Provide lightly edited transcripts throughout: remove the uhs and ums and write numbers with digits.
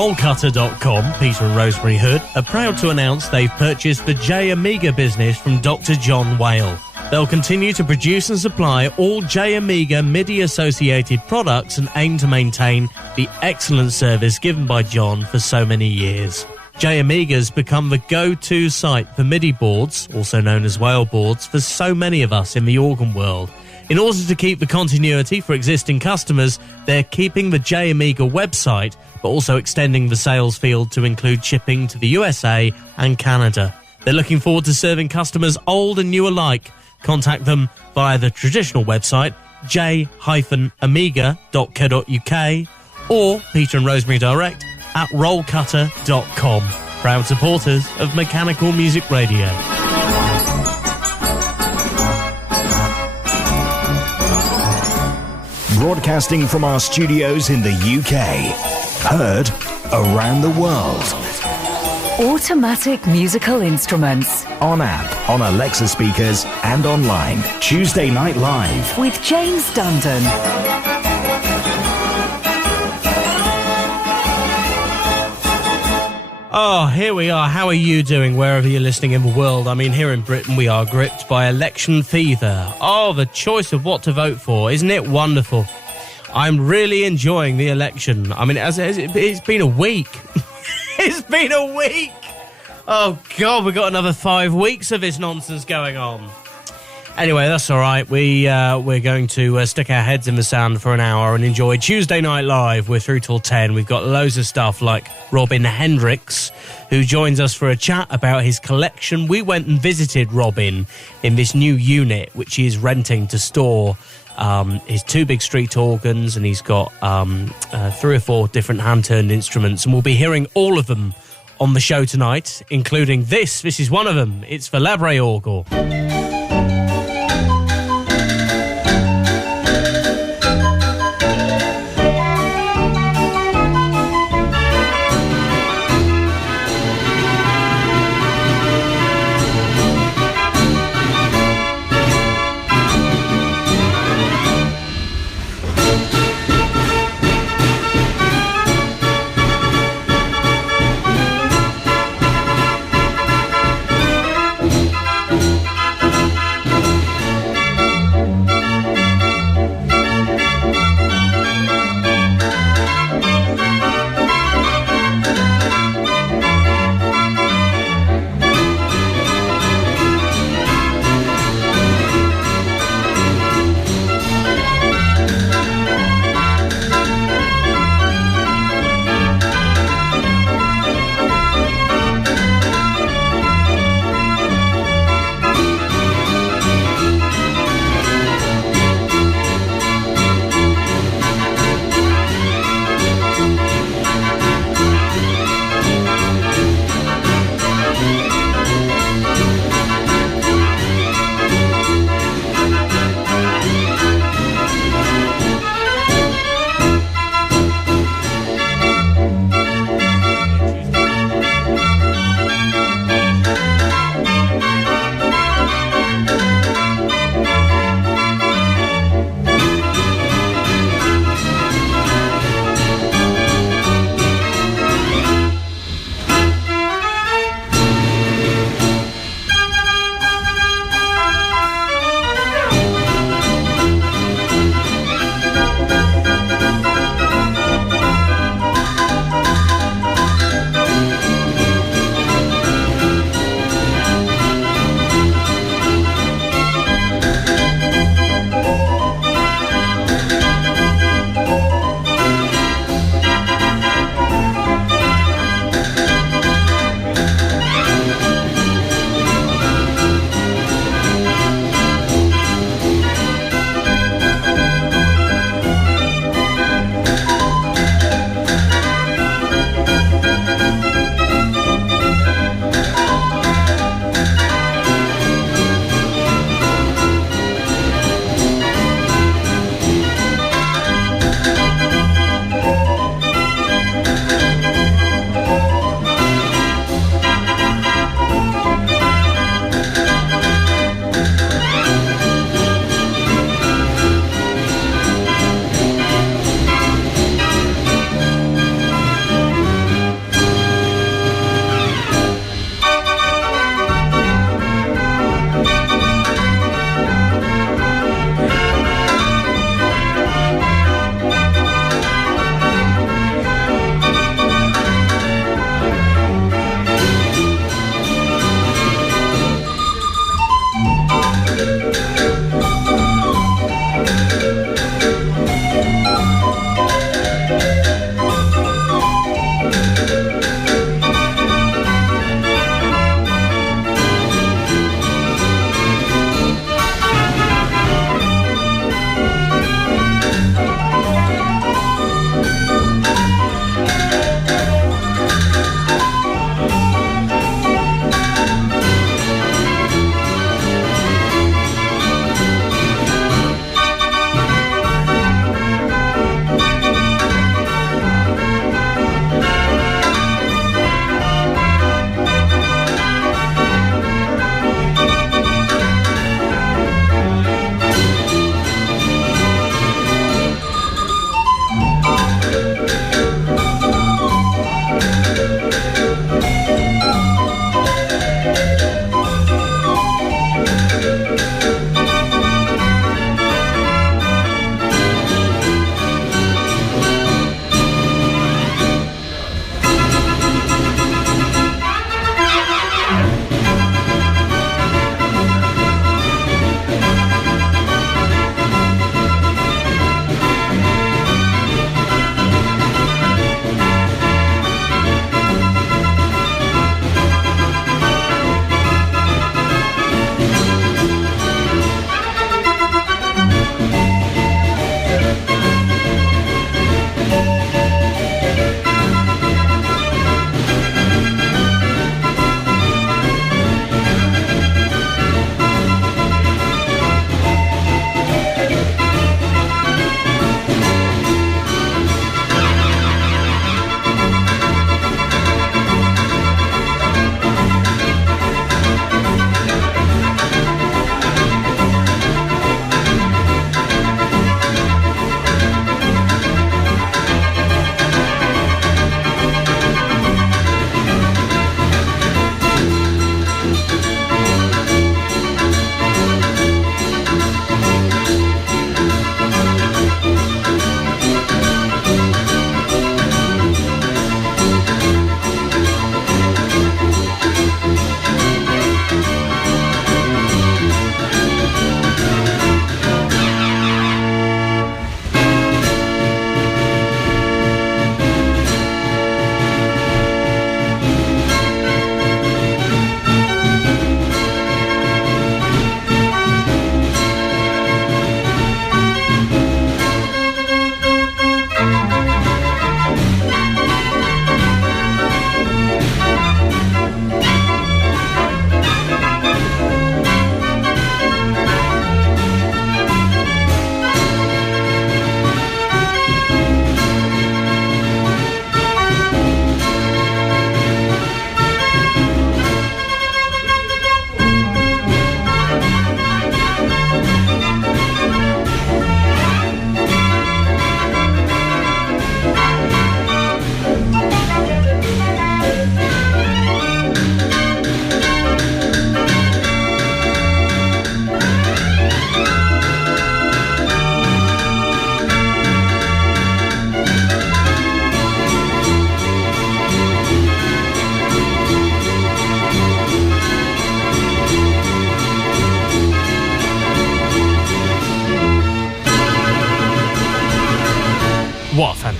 rollcutter.com, Peter and Rosemary Hood, are proud to announce they've purchased the J Amiga business from Dr. John Whale. They'll continue to produce and supply all J Amiga MIDI-associated products and aim to maintain the excellent service given by John for so many years. J Amiga's become the go-to site for MIDI boards, also known as Whale boards, for so many of us in the organ world. In order to keep the continuity for existing customers, they're keeping the J Amiga website, but also extending the sales field to include shipping to the USA and Canada. They're looking forward to serving customers old and new alike. Contact them via the traditional website, j-amiga.co.uk, or Peter and Rosemary Direct at rollcutter.com. Proud supporters of Mechanical Music Radio. Broadcasting from our studios in the UK. Heard around the world. Automatic musical instruments. On app, on Alexa speakers, and online. Tuesday Night Live. With James Dundon. Oh, here we are. How are you doing wherever you're listening in the world? I mean, here in Britain, we are gripped by election fever. Oh, the choice of what to vote for. Isn't it wonderful? I'm really enjoying the election. I mean, it's been a week. It's been a week. Oh, God, we've got another 5 weeks of this nonsense going on. Anyway, that's all right. We're going to stick our heads in the sand for an hour and enjoy Tuesday Night Live. We're through till 10. We've got loads of stuff like Robin Hendriks, who joins us for a chat about his collection. We went and visited Robin in this new unit, which he is renting to store his 2 big street organs, and he's got 3 or 4 different hand-turned instruments, and we'll be hearing all of them on the show tonight, including this. This is one of them. It's the Labre Orgel.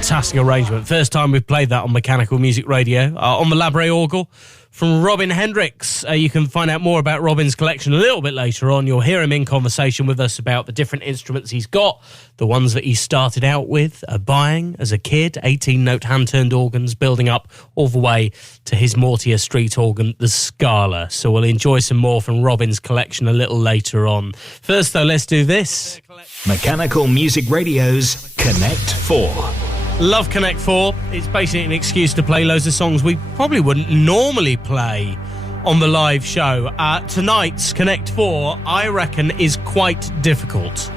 Fantastic arrangement. First time we've played that on Mechanical Music Radio. On the Labre Orgel from Robin Hendriks. You can find out more about Robin's collection a little bit later on. You'll hear him in conversation with us about the different instruments he's got, the ones that he started out with, buying as a kid, 18-note hand-turned organs, building up all the way to his Mortier Street organ, the Scala. So we'll enjoy some more from Robin's collection a little later on. First, though, let's do this. Mechanical Music Radio's Connect 4. Love Connect 4. It's basically an excuse to play loads of songs we probably wouldn't normally play on the live show. Tonight's Connect 4, I reckon, is quite difficult.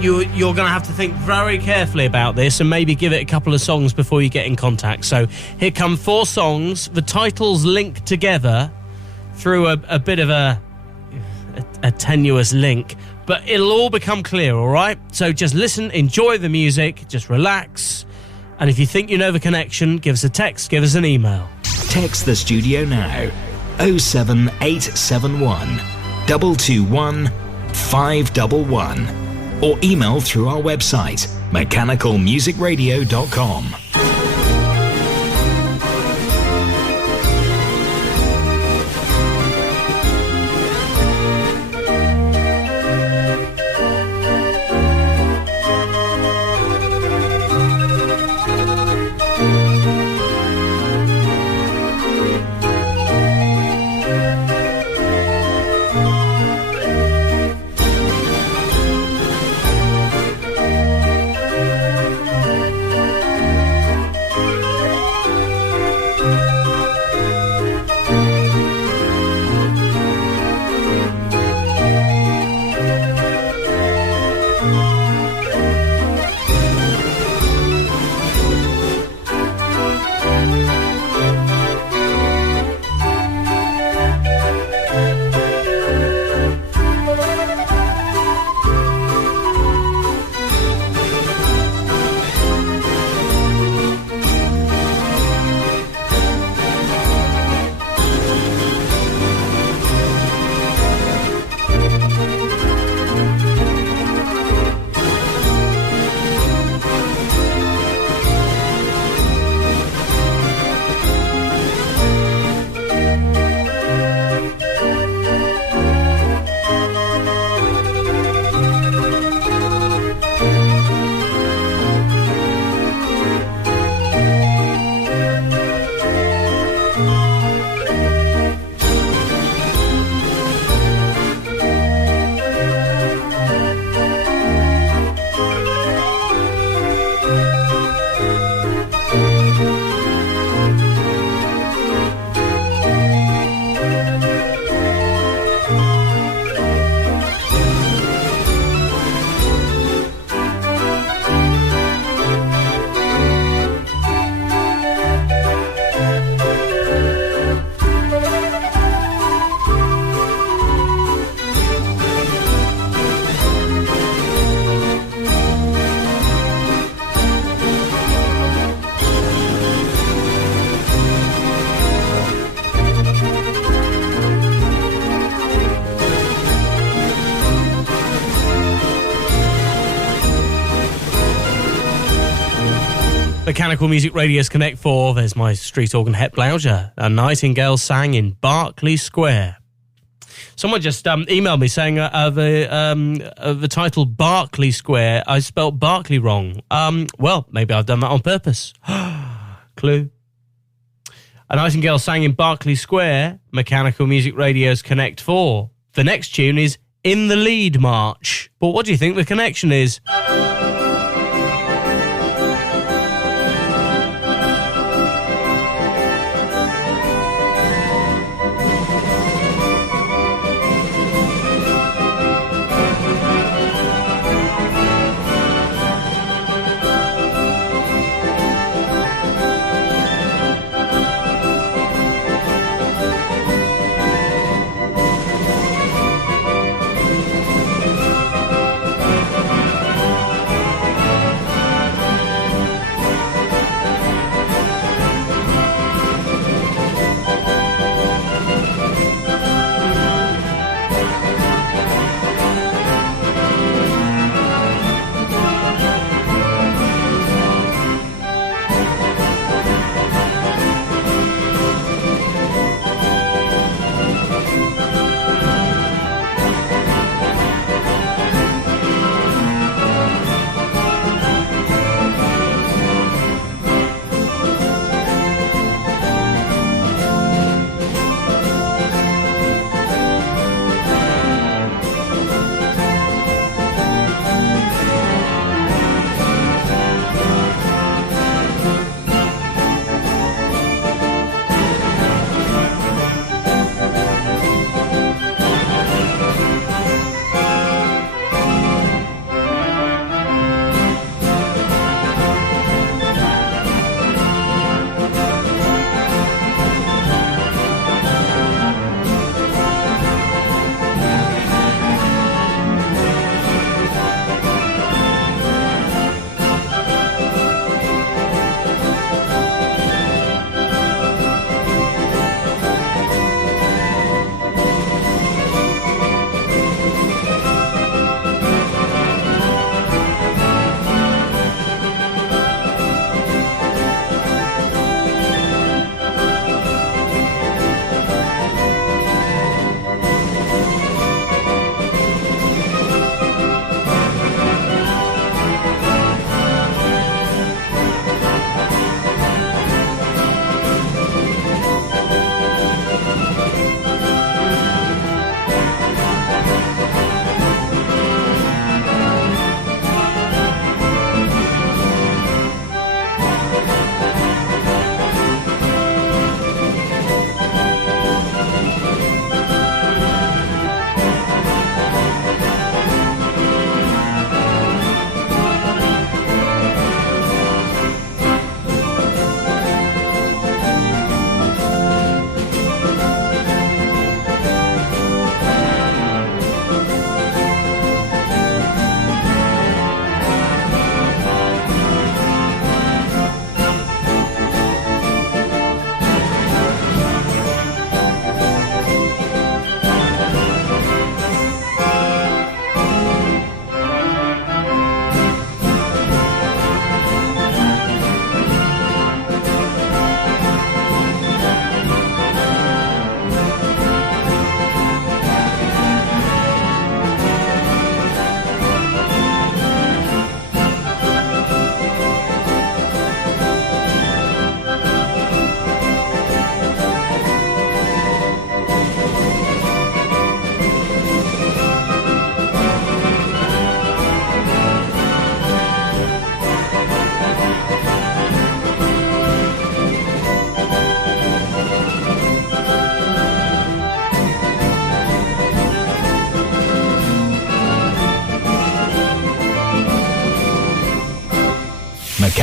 You're going to have to think very carefully about this and maybe give it a couple of songs before you get in contact. So here come 4 songs. The titles link together through a bit of a tenuous link, but it'll all become clear, all right? So just listen, enjoy the music, just relax. And if you think you know the connection, give us a text, give us an email. Text the studio now. 07871 221 511. Or email through our website, mechanicalmusicradio.com. Mechanical Music Radio's Connect 4. There's my street organ Het Blauger. A nightingale sang in Berkeley Square. Someone just emailed me saying the title Berkeley Square, I spelt Berkeley wrong. Well, maybe I've done that on purpose. Clue. A nightingale sang in Berkeley Square. Mechanical Music Radio's Connect 4. The next tune is In the Lead March. But what do you think the connection is?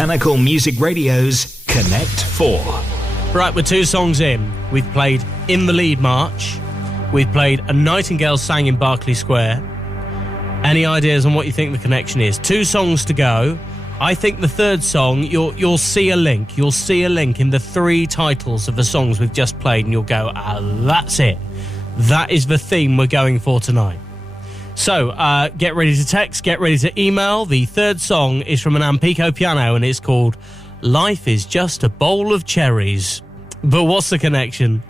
Mechanical Music Radio's Connect 4. Right, we're 2 songs in. We've played In the Lead March. We've played A Nightingale Sang in Berkeley Square. Any ideas on what you think the connection is? 2 songs to go. I think the third song, you'll see a link. You'll see a link in the 3 titles of the songs we've just played, and you'll go, that's it. That is the theme we're going for tonight. So, get ready to text, get ready to email. The third song is from an Ampico piano, and it's called Life is Just a Bowl of Cherries. But what's the connection?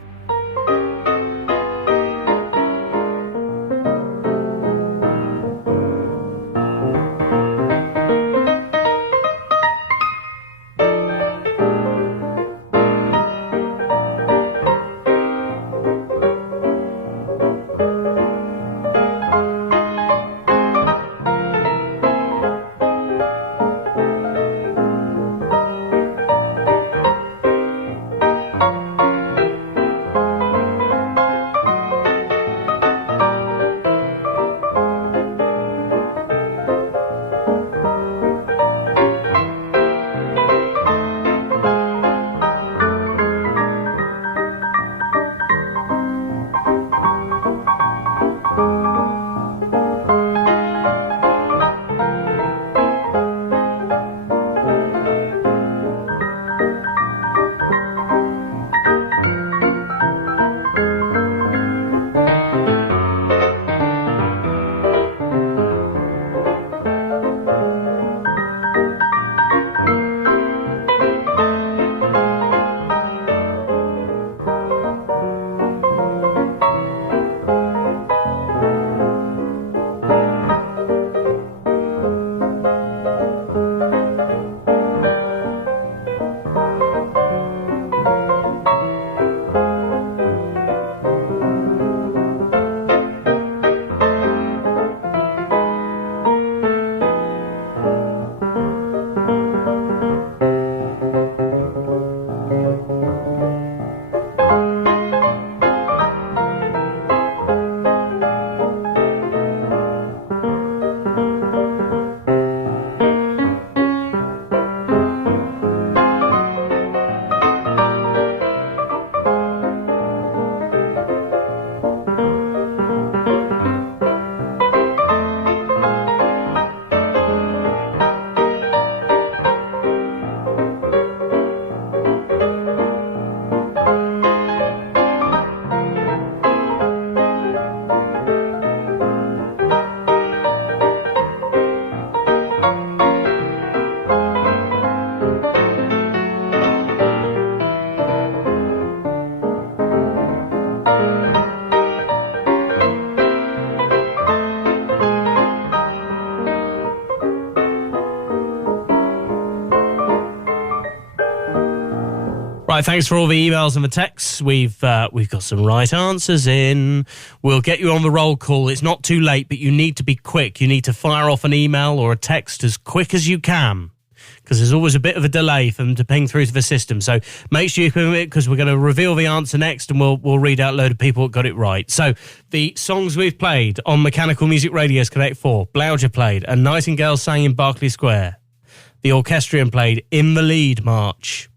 Right, thanks for all the emails and the texts. We've got some right answers in. We'll get you on the roll call. It's not too late, but you need to be quick. You need to fire off an email or a text as quick as you can, because there's always a bit of a delay for them to ping through to the system. So make sure you ping it, because we're going to reveal the answer next, and we'll read out a load of people that got it right. So the songs we've played on Mechanical Music Radio's Connect 4. Blauger played A Nightingale Sang in Berkeley Square. The Orchestrion played In the Lead March.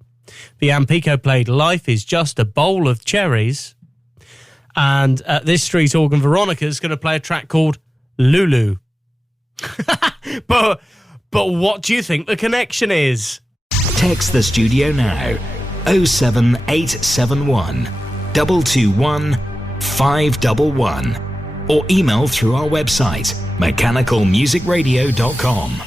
The Ampico played Life is Just a Bowl of Cherries. And this street organ Veronica is going to play a track called Lulu. But what do you think the connection is? Text the studio now. 07871 221 511. Or email through our website, mechanicalmusicradio.com.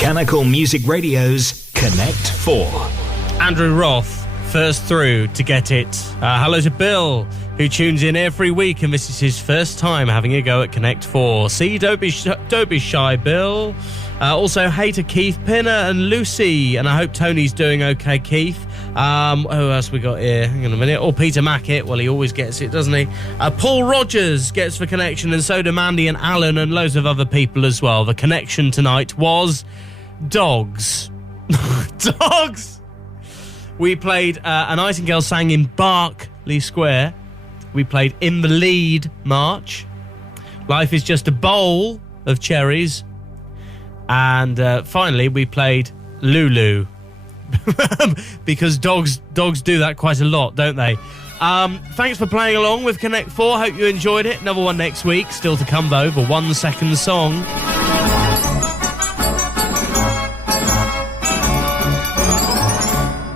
Mechanical Music Radio's Connect 4. Andrew Roth, first through to get it. Hello to Bill, who tunes in every week, and this is his first time having a go at Connect 4. See, don't be shy, Bill. Also, hey to Keith Pinner and Lucy, and I hope Tony's doing okay, Keith. Who else we got here? Hang on a minute. Oh, Peter Mackett. Well, he always gets it, doesn't he? Paul Rogers gets the connection, and so do Mandy and Alan and loads of other people as well. The connection tonight was dogs. Dogs! We played A Nightingale Sang in Berkeley Square. We played In the Lead March. Life is Just a Bowl of Cherries. And finally, we played Lulu. Because dogs do that quite a lot, don't they? Thanks for playing along with Connect 4. Hope you enjoyed it. Another one next week. Still to come, though, the 1 second song.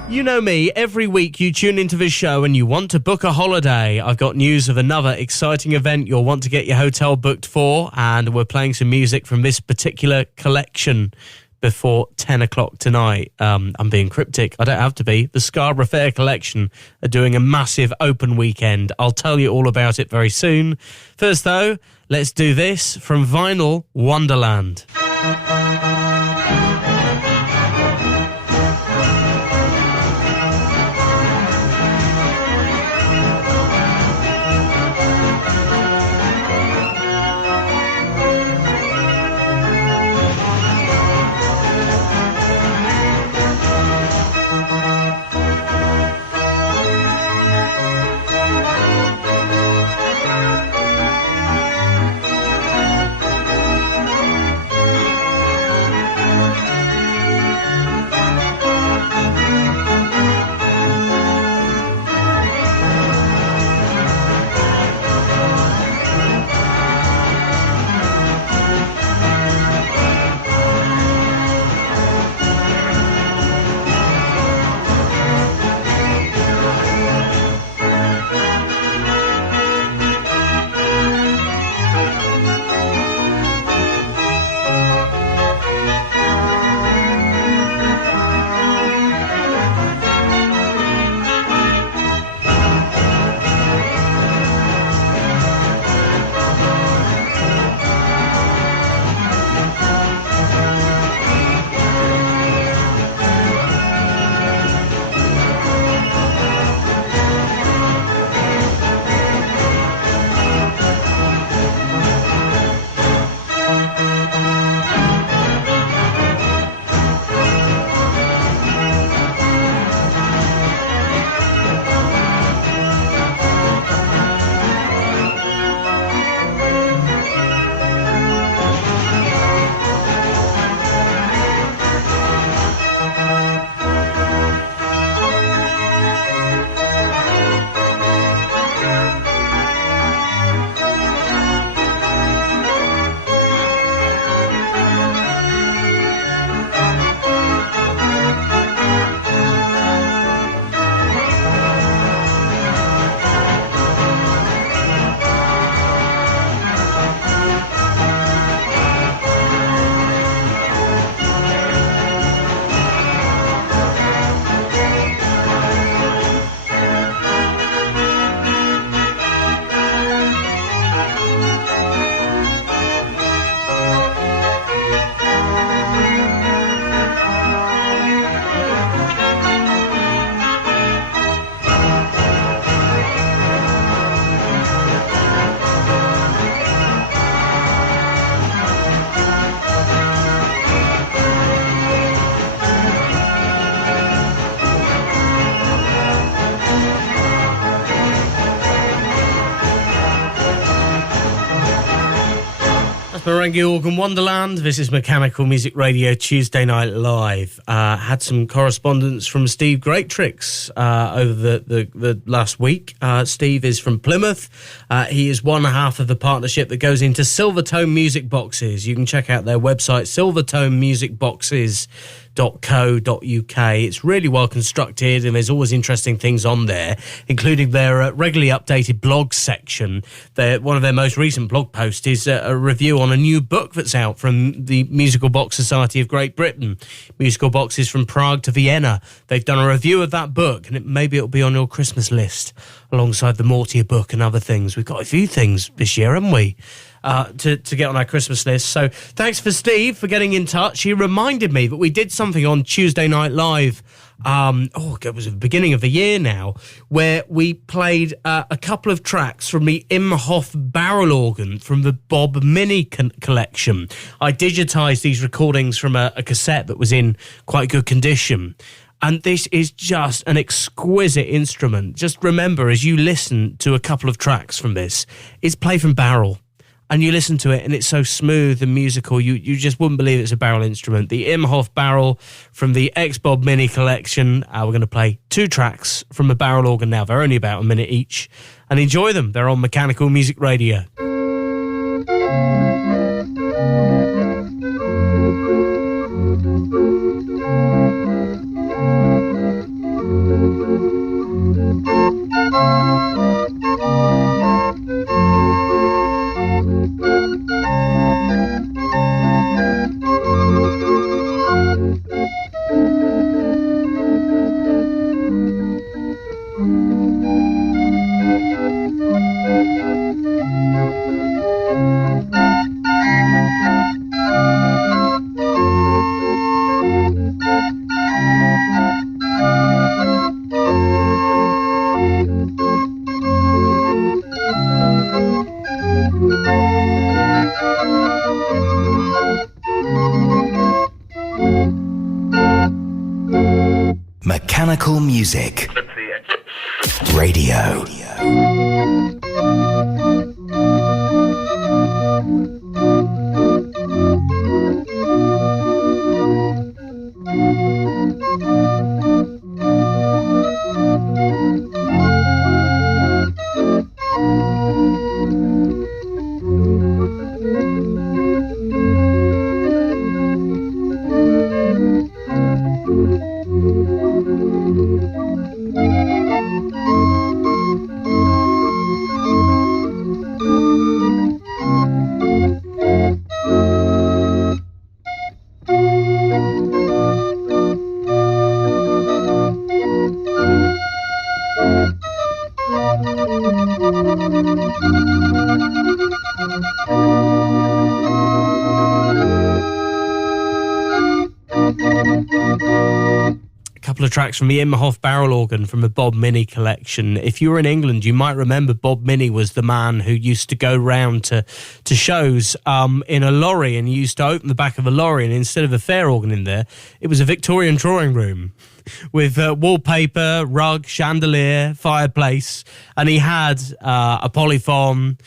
You know me, every week you tune into this show and you want to book a holiday. I've got news of another exciting event you'll want to get your hotel booked for, and we're playing some music from this particular collection before 10 o'clock tonight. I'm being cryptic. I don't have to be. The Scarborough Fair Collection are doing a massive open weekend. I'll tell you all about it very soon. First, though, let's do this from Vinyl Wonderland. Merengue Organ Wonderland. This is Mechanical Music Radio Tuesday Night Live. Had some correspondence from Steve Greatrix over the last week. Steve is from Plymouth. He is one half of the partnership that goes into Silvertone Music Boxes. You can check out their website, silvertonemusicboxes.co.uk. It's really well constructed, and there's always interesting things on there, including their regularly updated blog section. One of their most recent blog posts is a review on a new book that's out from the Musical Box Society of Great Britain. Musical Boxes from Prague to Vienna. They've done a review of that book, and maybe it'll be on your Christmas list alongside the Mortier book and other things. We've got a few things this year, haven't we? To get on our Christmas list. So thanks for Steve for getting in touch. He reminded me that we did something on Tuesday Night Live. It was the beginning of the year now, where we played a couple of tracks from the Imhoff barrel organ from the Bob Mini collection. I digitised these recordings from a cassette that was in quite good condition. And this is just an exquisite instrument. Just remember, as you listen to a couple of tracks from this, it's played from barrel. And you listen to it, and it's so smooth and musical, you just wouldn't believe it's a barrel instrument. The Imhoff barrel from the X-Bob Mini collection. We're going to play 2 tracks from a barrel organ now. They're only about a minute each. And enjoy them. They're on Mechanical Music Radio. Mechanical Music Radio. Tracks from the Imhoff barrel organ from the Bob Mini collection. If you were in England, you might remember Bob Mini was the man who used to go round to shows in a lorry, and he used to open the back of a lorry, and instead of a fair organ in there, it was a Victorian drawing room with wallpaper, rug, chandelier, fireplace, and he had a polyphone,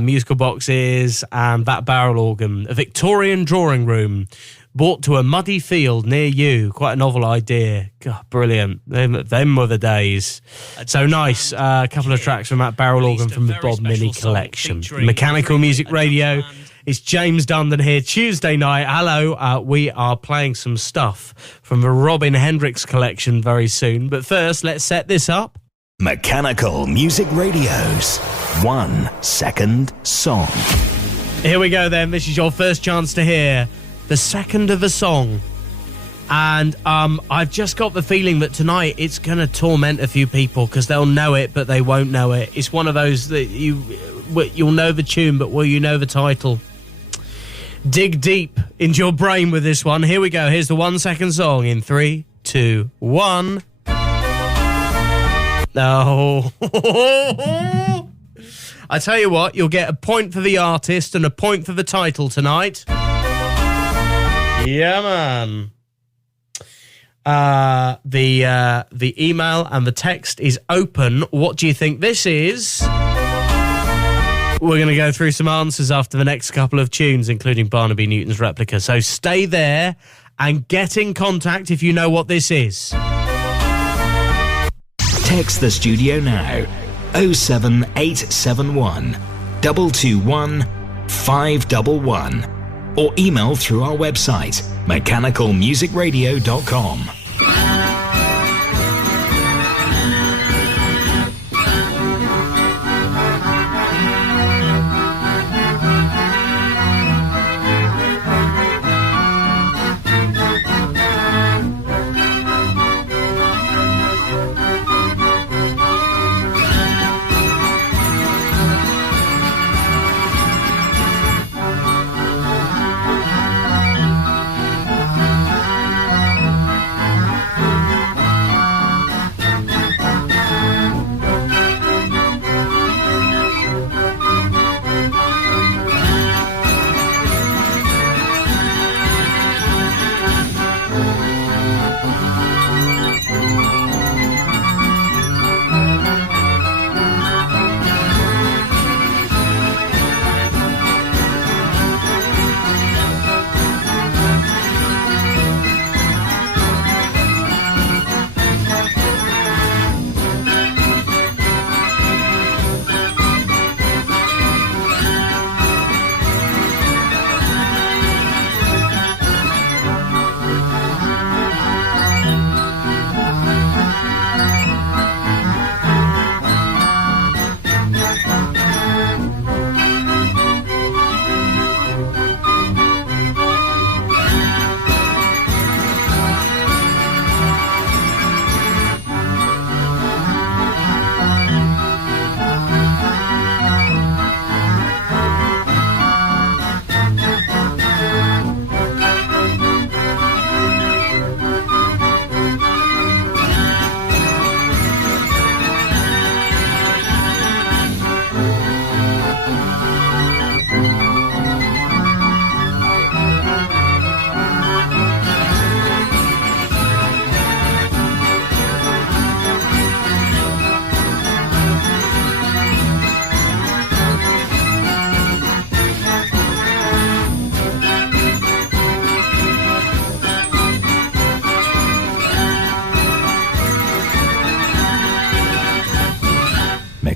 musical boxes, and that barrel organ. A Victorian drawing room brought to a muddy field near you. Quite a novel idea. God, brilliant. Them were the days. So nice. A couple of tracks from that barrel organ from the Bob Mini collection. Mechanical Music Radio. It's James Dundon here. Tuesday night. Hello. We are playing some stuff from the Robin Hendriks collection very soon. But first, let's set this up. Mechanical Music Radio's 1 second song. Here we go then. This is your first chance to hear the second of a song, and I've just got the feeling that tonight it's going to torment a few people because they'll know it but they won't know it. It's one of those that you'll know the tune, but will you know the title? Dig deep into your brain with this one. Here we go. Here's the 1 second song in 3, 2, 1. No. I tell you what, you'll get a point for the artist and a point for the title tonight. Yeah, man. The email and the text is open. What do you think this is? We're going to go through some answers after the next couple of tunes, including Barnaby Newton's replica. So stay there and get in contact if you know what this is. Text the studio now. 07871 221 511. Or email through our website mechanicalmusicradio.com.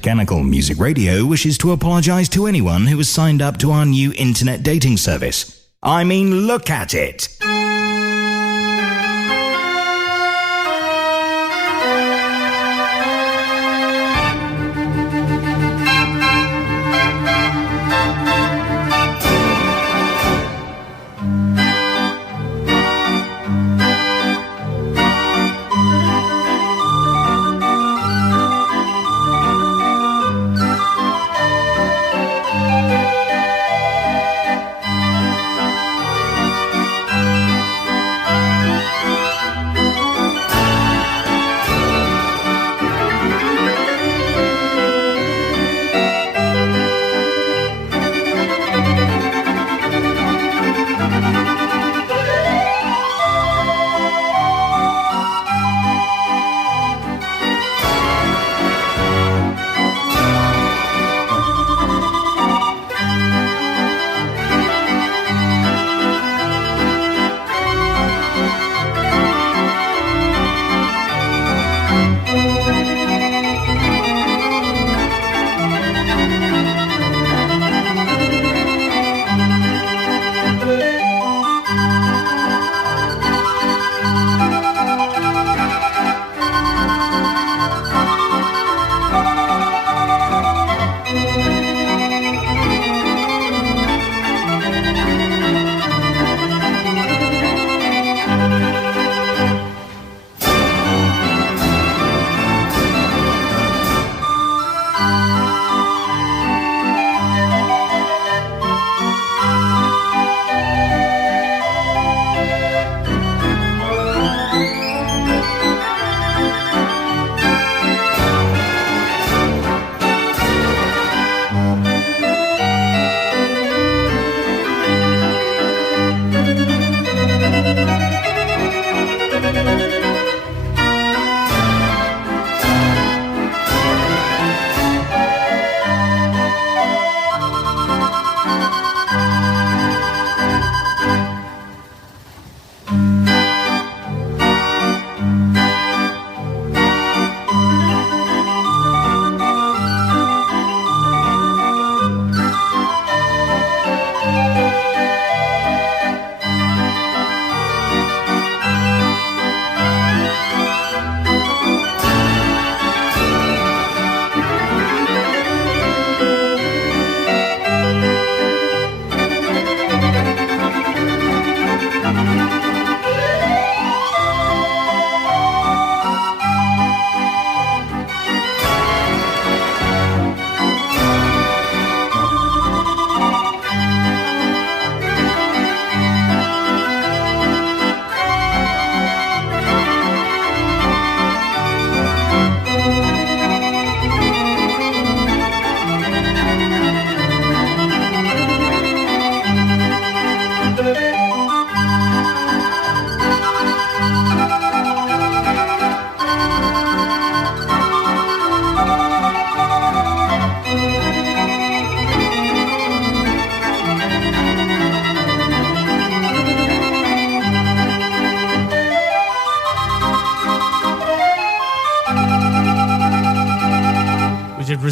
Mechanical Music Radio wishes to apologise to anyone who has signed up to our new internet dating service. I mean, look at it!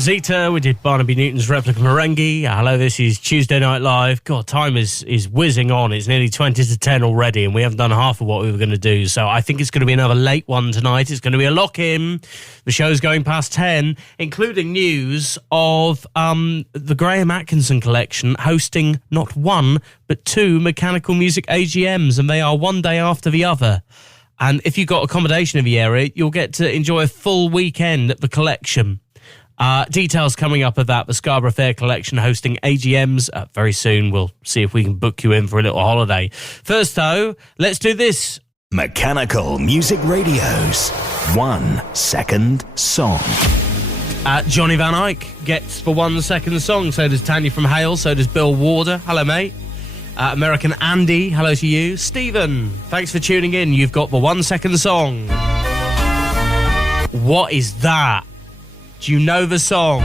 Zeta, we did Barnaby Newton's Replica Merengue. Hello, this is Tuesday Night Live. God, time is whizzing on. It's nearly 20 to 10 already, and we haven't done half of what we were going to do. So I think it's going to be another late one tonight. It's going to be a lock-in. The show's going past 10, including news of the Graham Atkinson collection hosting not one, but two mechanical music AGMs, and they are one day after the other. And if you've got accommodation in the area, you'll get to enjoy a full weekend at the collection. Details coming up of that. The Scarborough Fair collection hosting AGMs very soon. We'll see if we can book you in for a little holiday. First, though, let's do this. Mechanical Music Radio's 1 second song. Johnny Van Eyck gets the 1 second song. So does Tanya from Hale. So does Bill Warder. Hello, mate. American Andy, hello to you. Stephen, thanks for tuning in. You've got the 1 second song. What is that? Do you know the song?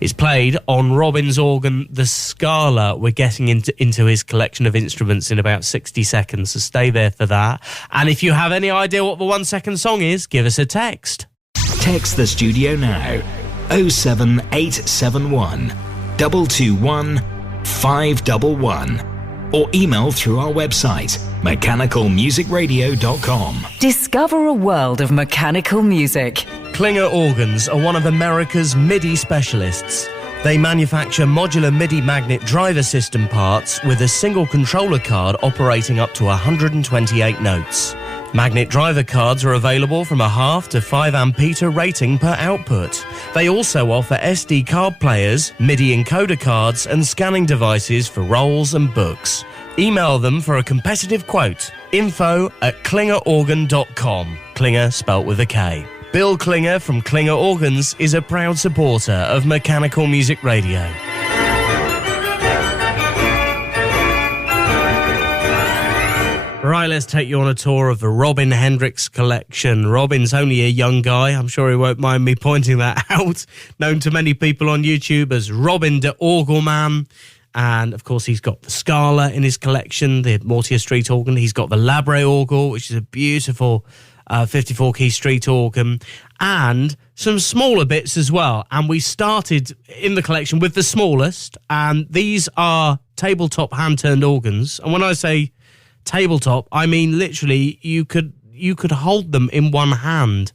It's played on Robin's organ, the Scala. We're getting into his collection of instruments in about 60 seconds, so stay there for that. And if you have any idea what the 1 second song is, give us a text. Text the studio now. 07871 221 511. Or email through our website, mechanicalmusicradio.com. Discover a world of mechanical music. Klinger Organs are one of America's MIDI specialists. They manufacture modular MIDI magnet driver system parts with a single controller card operating up to 128 notes. Magnet driver cards are available from a 0.5 to 5 ampere rating per output. They also offer SD card players, MIDI encoder cards and scanning devices for rolls and books. Email them for a competitive quote. info@klingerorgan.com. Klinger spelt with a K. Bill Klinger from Klinger Organs is a proud supporter of Mechanical Music Radio. Right, let's take you on a tour of the Robin Hendriks collection. Robin's only a young guy. I'm sure he won't mind me pointing that out. Known to many people on YouTube as Robin the Orgelman. And, of course, he's got the Scala in his collection, the Mortier Street organ. He's got the Labre organ, which is a beautiful 54-key street organ. And some smaller bits as well. And we started in the collection with the smallest. And these are tabletop hand-turned organs. And when I say tabletop, I mean literally you could hold them in one hand.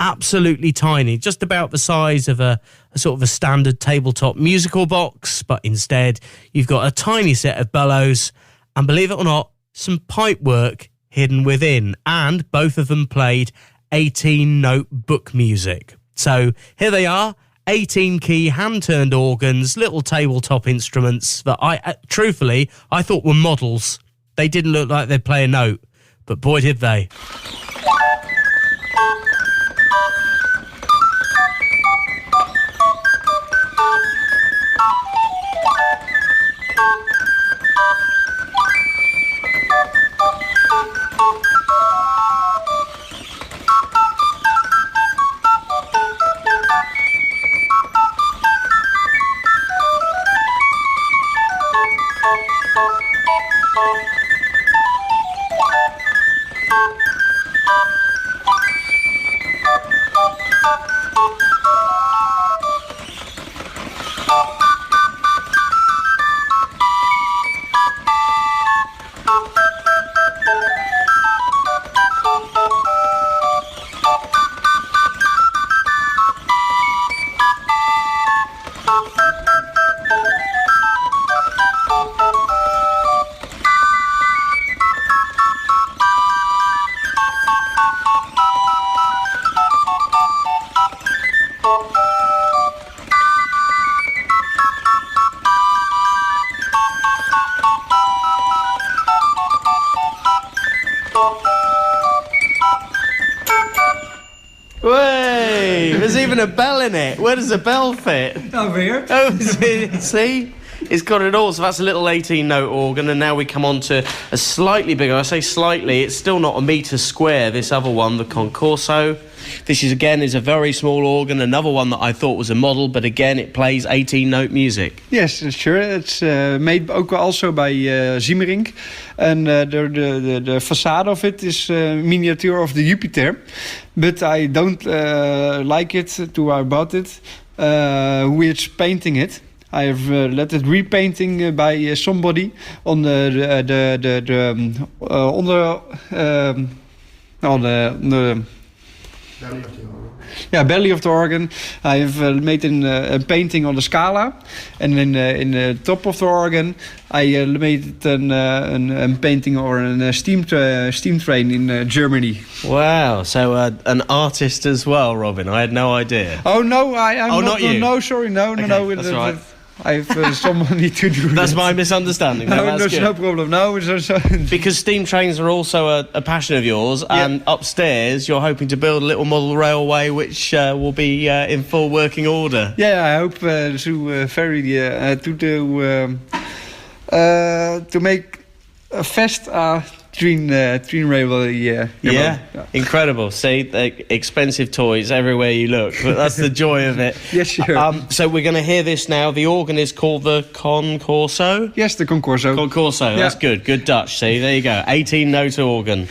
Absolutely tiny, just about the size of a sort of a standard tabletop musical box, but instead you've got a tiny set of bellows and, believe it or not, some pipe work hidden within, and both of them played 18-note book music. So here they are, 18-key hand-turned organs, little tabletop instruments that truthfully I thought were models. They didn't look like they'd play a note, but boy did they. Way! There's even a bell in it. Where does the bell fit? Over here. Oh, see? It's got it all. So that's a little 18-note organ, and now we come on to a slightly bigger. I say slightly, it's still not a metre square, this other one, the Concorso. This is a very small organ, another one that I thought was a model, but again, it plays 18-note music. Yes, sure. It's made also by Siemering. And the facade of it is miniature of the Jupiter. But I don't like it, I bought it. Who is painting it? I have let it repainting by somebody on the belly of the organ. I have made a painting on the Scala, and in the top of the organ, I made a painting or a steam train in Germany. Wow! So an artist as well, Robin. I had no idea. Oh no, I'm not you. No, sorry, no. That's right. I have someone need to do That's that. my misunderstanding. No, that's there's good. no problem. No, Because steam trains are also a passion of yours, and upstairs you're hoping to build a little model railway which will be in full working order. Yeah, I hope to make a fast train railway. Incredible. See, expensive toys everywhere you look, but that's the joy of it. Yes, sure. So we're going to hear this now. The organ is called the Concorso. Yes, the Concorso. Concorso. That's good Dutch. See, there you go. 18-note organ.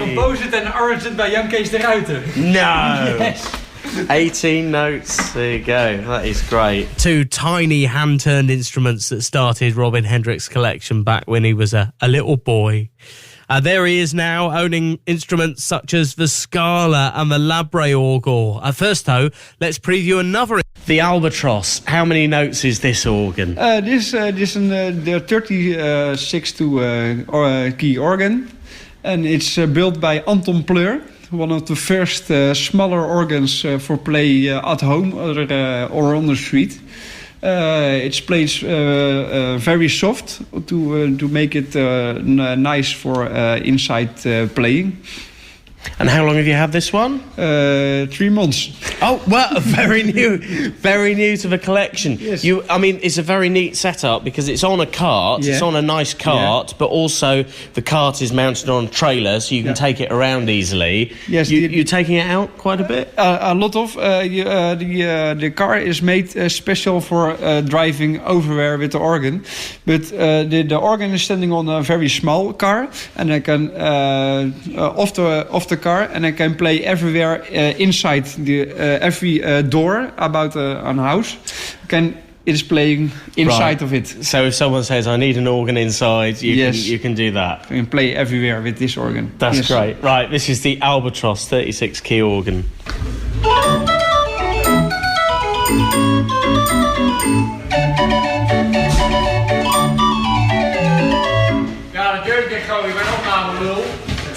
Composed and arranged by Jan Kees de Ruiter. No! Yes. 18 notes. There you go. That is great. Two tiny hand-turned instruments that started Robin Hendriks' collection back when he was a little boy. There he is now, owning instruments such as the Scala and the Labre orgel. First, though, let's preview another. The Albatross. How many notes is this organ? This is the 36 key organ, and it's built by Anton Pleur, one of the first smaller organs for play at home or on the street. It plays very soft to make it nice for inside playing. And how long have you had this one? 3 months. Oh, well, very new to the collection. Yes. It's a very neat setup because it's on a cart, it's on a nice cart, but also the cart is mounted on a trailer so you can take it around easily. Yes. You're taking it out quite a bit? A lot of. The car is made special for driving everywhere with the organ, but the organ is standing on a very small car, and I can off the car, and I can play everywhere inside every door about a house. It is playing inside of it. So if someone says, I need an organ inside, you can do that. You can play everywhere with this organ. That's great. Right, this is the Albatross 36 key organ.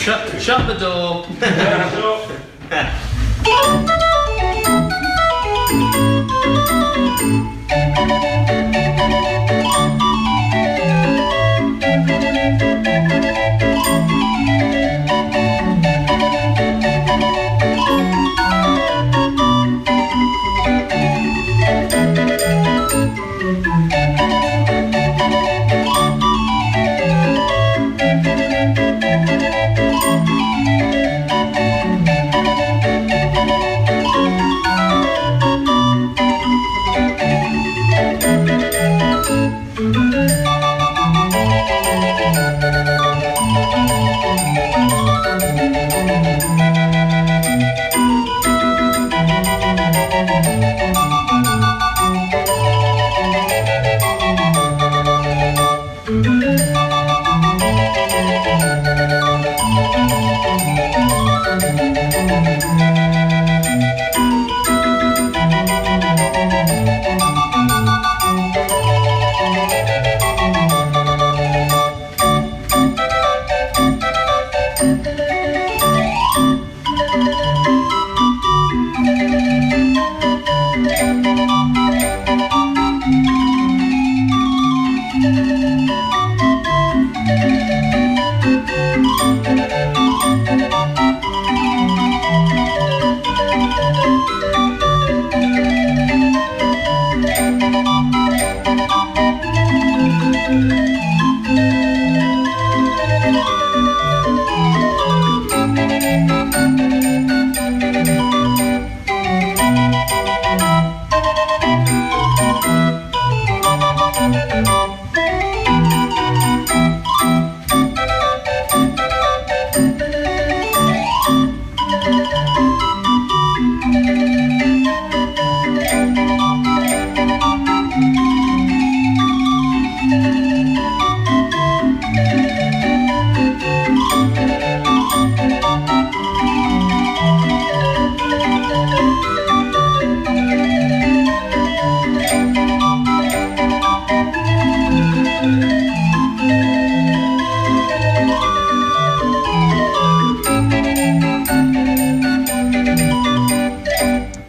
Shut the door.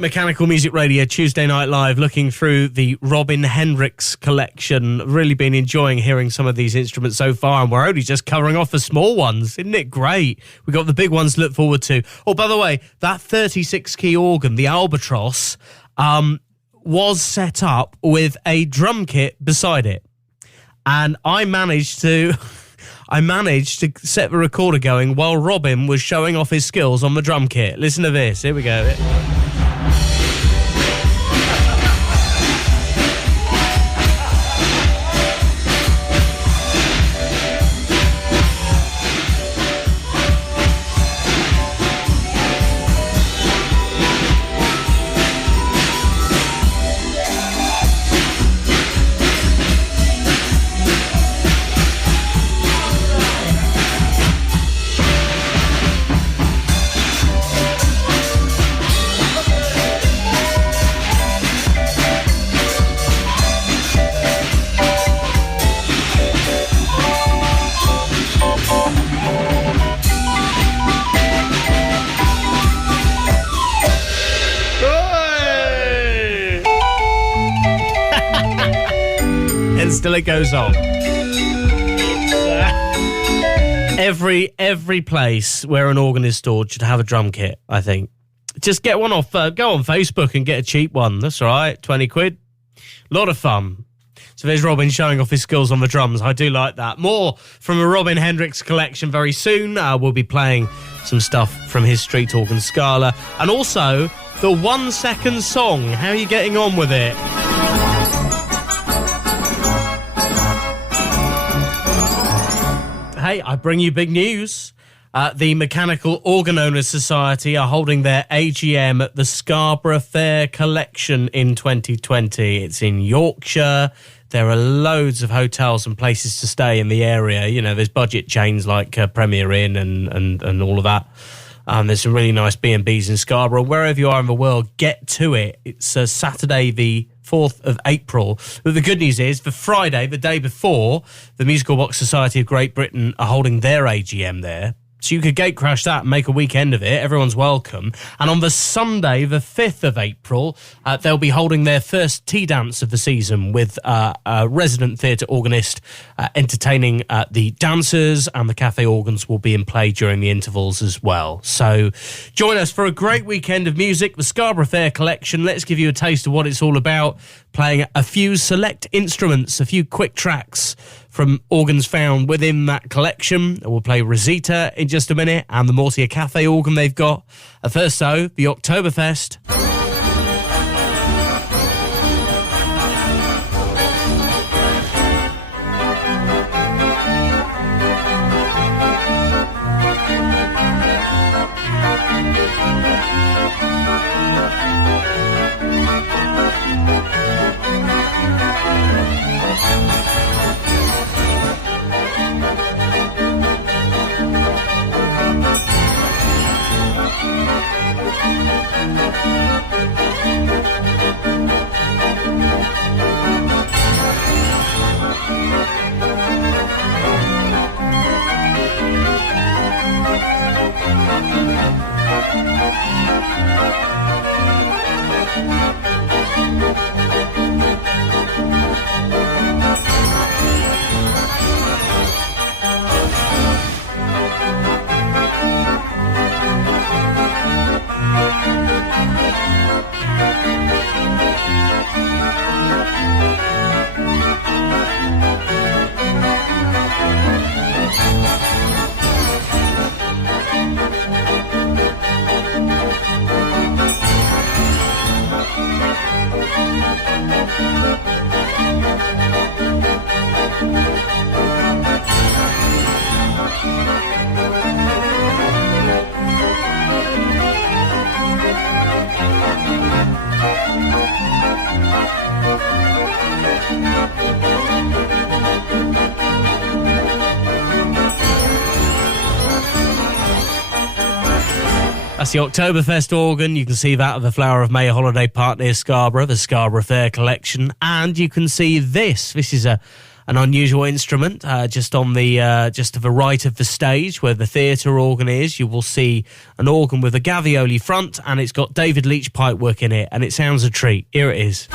Mechanical Music Radio, Tuesday Night Live, looking through the Robin Hendriks collection. Really been enjoying hearing some of these instruments so far, and we're only just covering off the small ones. Isn't it great? We've got the big ones to look forward to. Oh, by the way, that 36-key organ, the Albatross, was set up with a drum kit beside it. And I managed to set the recorder going while Robin was showing off his skills on the drum kit. Listen to this. Here we go. Still it goes on. Every place where an organ is stored should have a drum kit, I think. Just get one off, go on Facebook and get a cheap one. That's all right, 20 quid. A lot of fun. So there's Robin showing off his skills on the drums. I do like that. More from a Robin Hendriks collection very soon. We'll be playing some stuff from his street organ Scala. And also the 1 second song. How are you getting on with it? Hey, I bring you big news. The Mechanical Organ Owners Society are holding their AGM at the Scarborough Fair Collection in 2020. It's in Yorkshire. There are loads of hotels and places to stay in the area. You know, there's budget chains like Premier Inn and all of that. There's some really nice B&Bs in Scarborough. Wherever you are in the world, get to it. It's Saturday the 4th of April. But the good news is, for Friday, the day before, the Musical Box Society of Great Britain are holding their AGM there. So you could gate crash that and make a weekend of it. Everyone's welcome. And on the Sunday, the 5th of April, they'll be holding their first tea dance of the season with a resident theatre organist entertaining the dancers, and the cafe organs will be in play during the intervals as well. So join us for a great weekend of music, the Scarborough Fair Collection. Let's give you a taste of what it's all about, playing a few select instruments, a few quick tracks from organs found within that collection. We'll play Rosita in just a minute, and the Mortier Cafe organ they've got. First, though, the Oktoberfest. That's the Oktoberfest organ. You can see that at the Flower of May holiday park near Scarborough, the Scarborough Fair Collection. And you can see this. This is an unusual instrument, just to the right of the stage where the theatre organ is. You will see an organ with a gavioli front, and it's got David Leach pipework in it, and it sounds a treat. Here it is.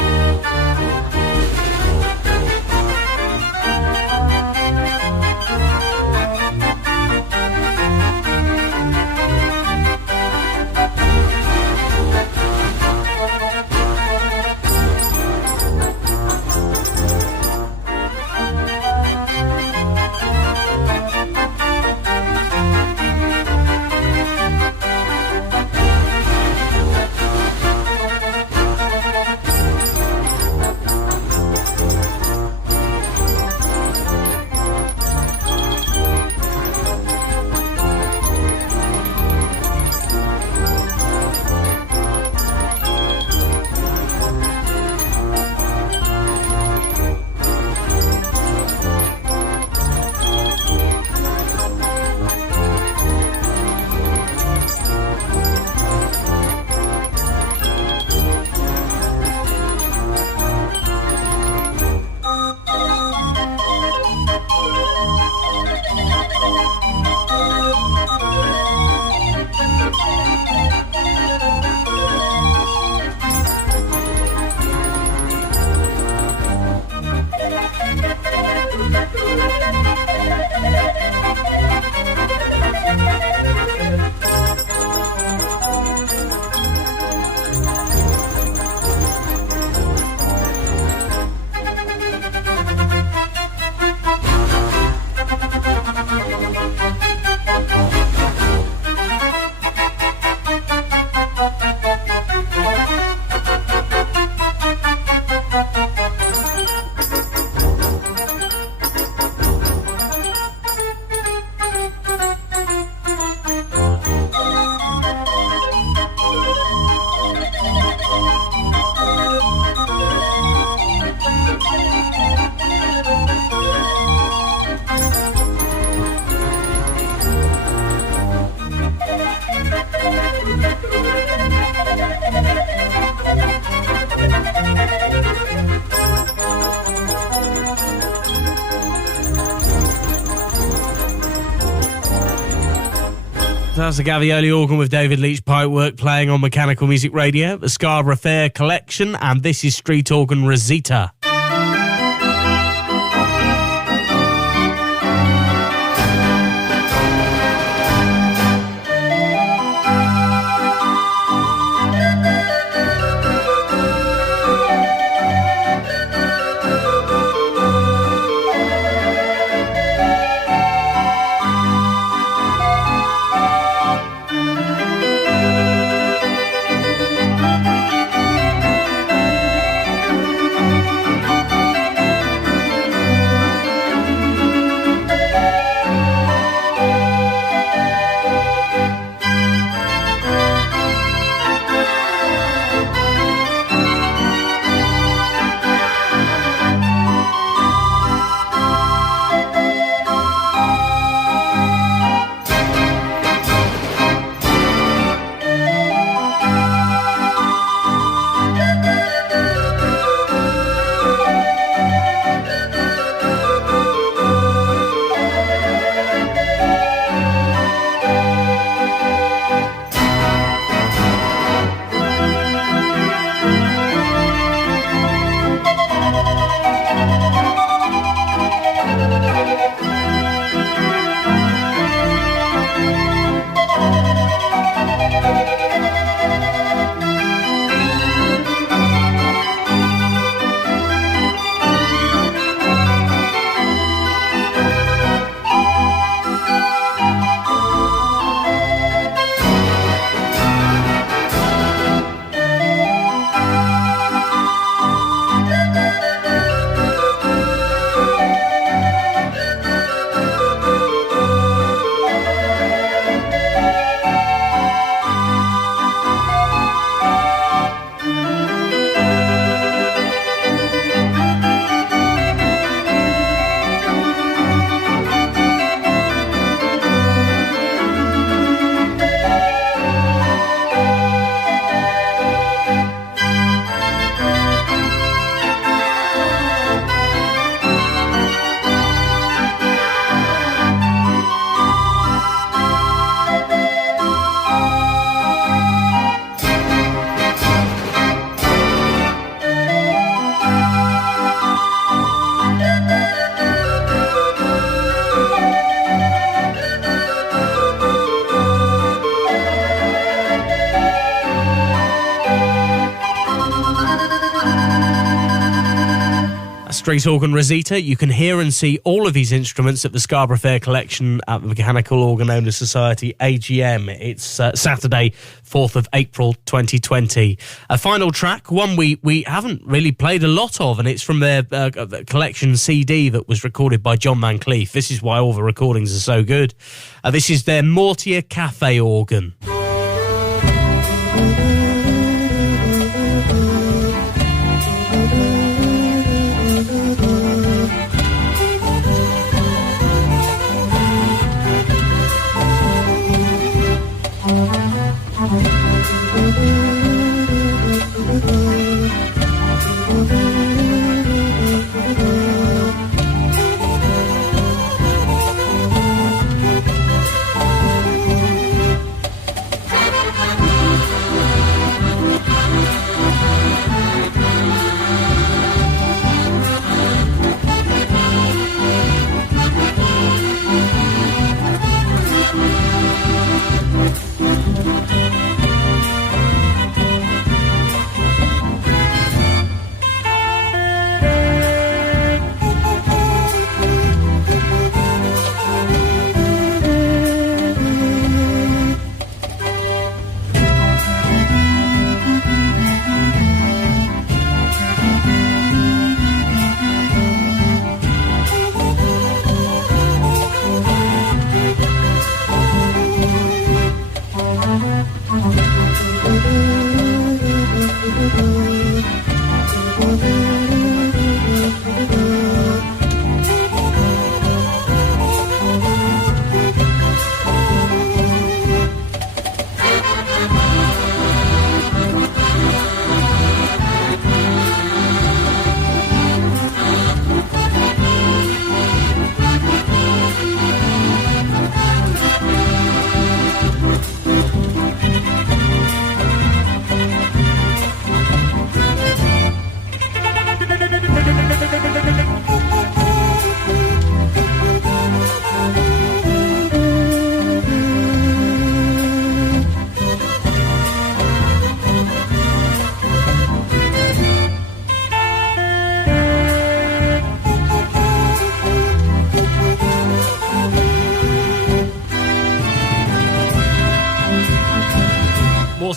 That's the Gavioli organ with David Leach pipework playing on Mechanical Music Radio, the Scarborough Fair Collection, and this is Street Organ Rosita. Street Organ Rosita. You can hear and see all of these instruments at the Scarborough Fair Collection at the Mechanical Organ Owners Society AGM. It's Saturday, 4th of April 2020. A final track, one we haven't really played a lot of, and it's from their collection CD that was recorded by John Van Cleef. This is why all the recordings are so good. This is their Mortier Cafe organ.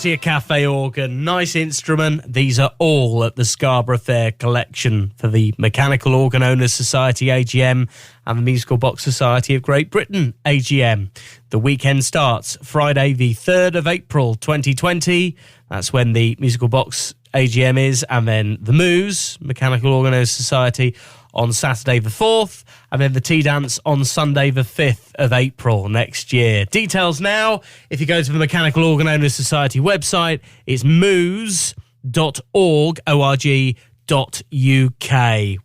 Quality of cafe organ, nice instrument. These are all at the Scarborough Fair collection for the Mechanical Organ Owners Society AGM and the Musical Box Society of Great Britain AGM. The weekend starts Friday the 3rd of April 2020. That's when the Musical Box AGM is, and then the Moose, Mechanical Organ Owners Society, on Saturday the 4th, and then the tea dance on Sunday the 5th of April next year. Details now, if you go to the Mechanical Organ Owners Society website, it's moos.org.uk.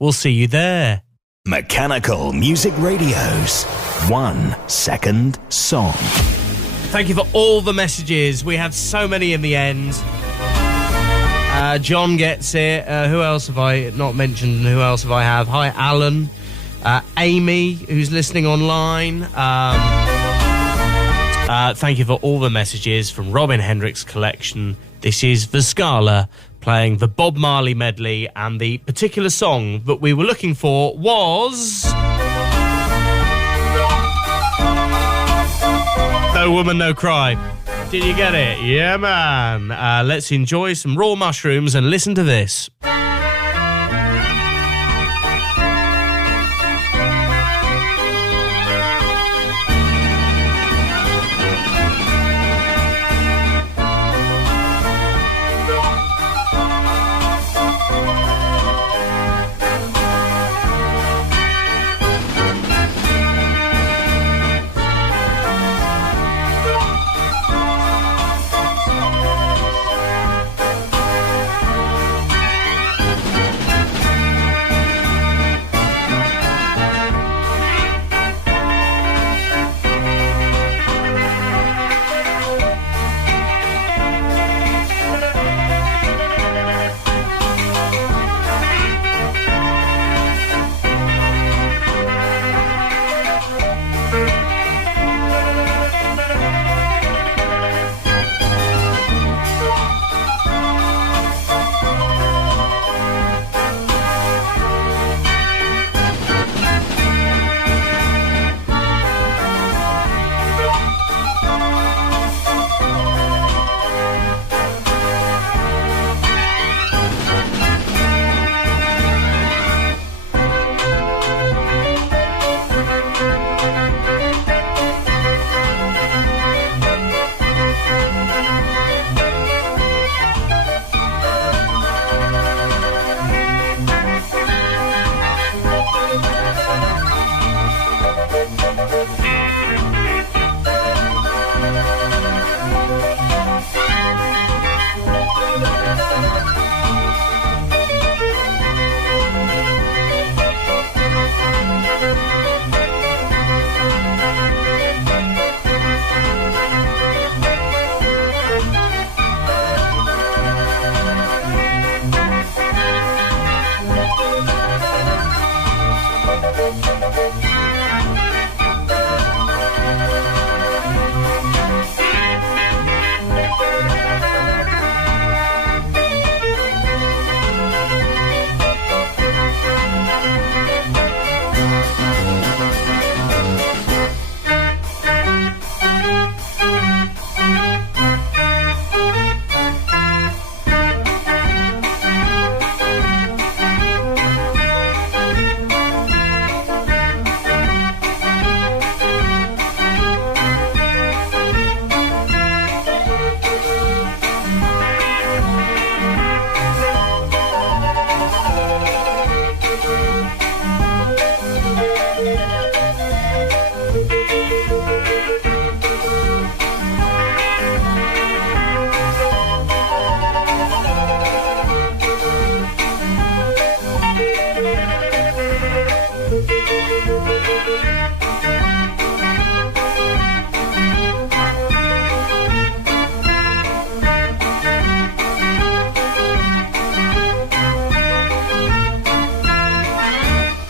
We'll see you there. Mechanical Music Radio's 1 Second Song. Thank you for all the messages. We had so many in the end. John gets it. Who else have I not mentioned? Who else have I have? Hi, Alan. Amy, who's listening online. Thank you for all the messages from Robin Hendriks collection. This is the Scala playing the Bob Marley medley, and the particular song that we were looking for was No Woman, No Cry. Did you get it? Yeah, man. Let's enjoy some raw mushrooms and listen to this.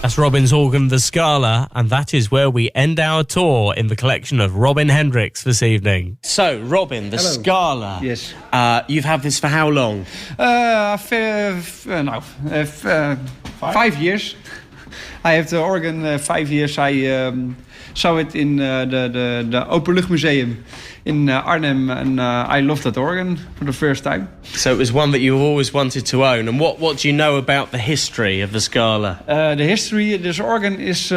That's Robin's organ, the Scala, and that is where we end our tour in the collection of Robin Hendriks this evening. So, Robin, the Hello. Scala. Yes. You've had this for how long? 5 years. I have the organ 5 years. I saw it in the Openluchtmuseum in Arnhem, and I loved that organ for the first time. So it was one that you always wanted to own. And what do you know about the history of the Scala? The history, this organ is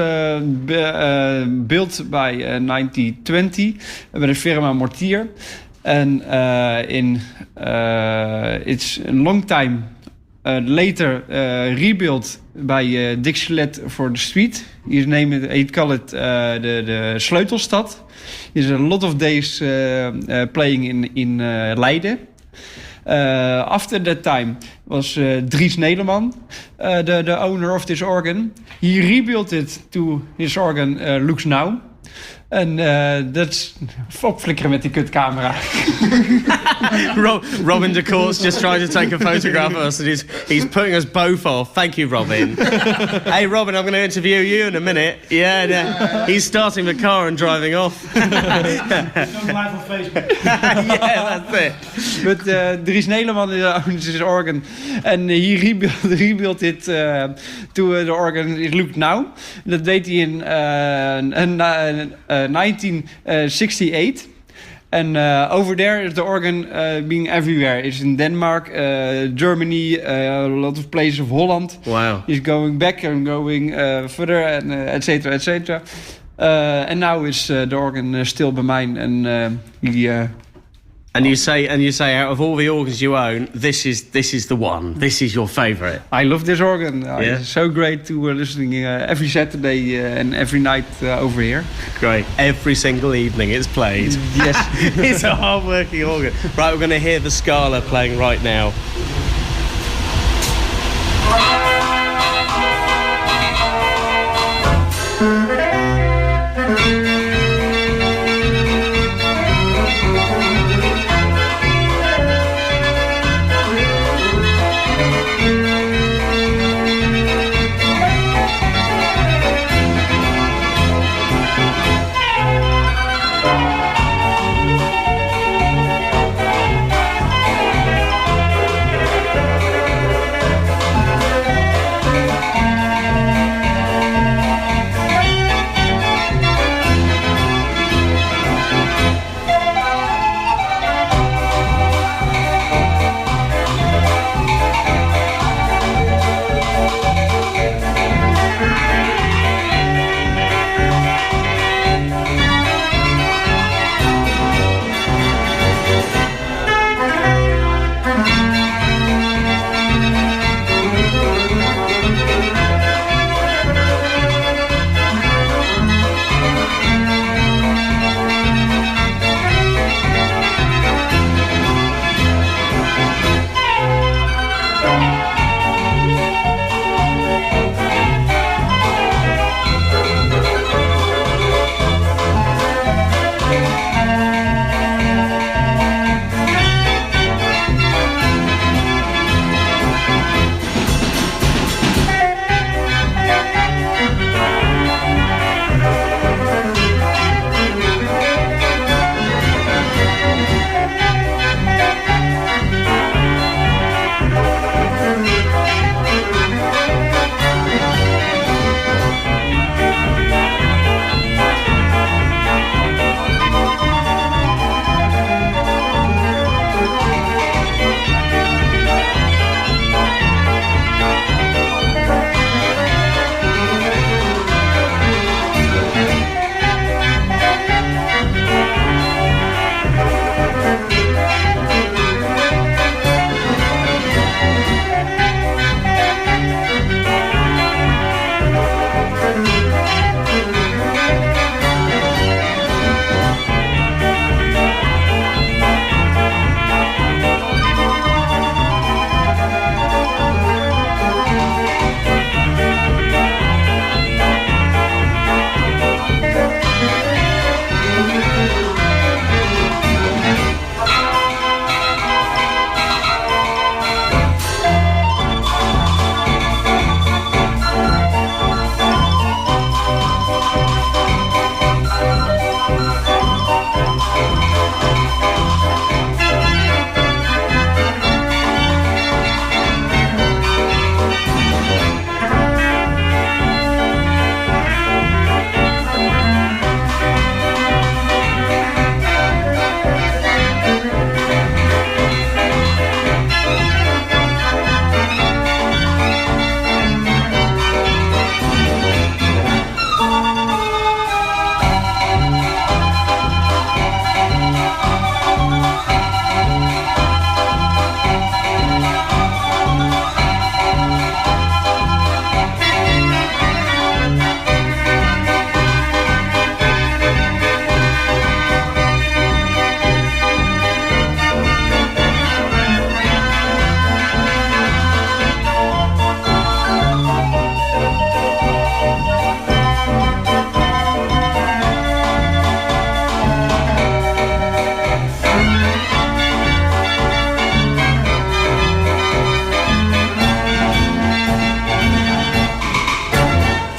built by 1920 by the firma Mortier. And it's a long time later rebuilt by Dixielet for the street. He'd call it the Sleutelstad. There's a lot of days playing in Leiden. After that time was Dries Nederman the owner of this organ. He rebuilt it to his organ looks now. En that's opflikkeren met die kutcamera. Robin de Court's just trying to take a photograph of us, and he's putting us both off. Thank you, Robin. Hey, Robin, I'm going to interview you in a minute. Yeah. He's starting the car and driving off. Live on Facebook. Yeah, that's it. But Dries Nederman owns this organ, and he rebuilt it to the organ it looked now. Dat deed hij in 1968. And over there is the organ being everywhere. It's in Denmark, Germany, a lot of places of Holland. Wow. He's going back and going further, and et cetera, et cetera. And now is the organ still by mine, and he. And you say, out of all the organs you own, this is the one. This is your favourite. I love this organ. Yeah. It's so great to listening every Saturday and every night over here. Great. Every single evening it's played. Yes. It's a hard-working organ. Right, we're going to hear the Scala playing right now.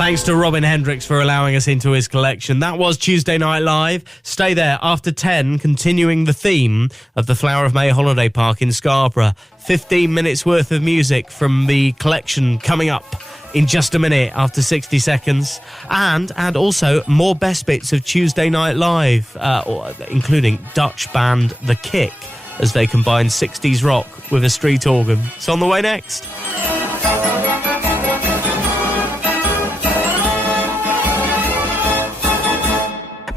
Thanks to Robin Hendriks for allowing us into his collection. That was Tuesday Night Live. Stay there after 10, continuing the theme of the Flower of May Holiday Park in Scarborough. 15 minutes worth of music from the collection coming up in just a minute after 60 seconds. And also more best bits of Tuesday Night Live, including Dutch band The Kick, as they combine 60s rock with a street organ. It's on the way next.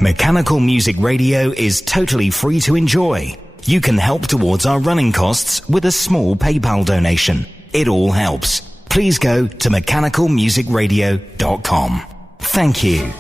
Mechanical Music Radio is totally free to enjoy. You can help towards our running costs with a small PayPal donation. It all helps. Please go to mechanicalmusicradio.com. Thank you.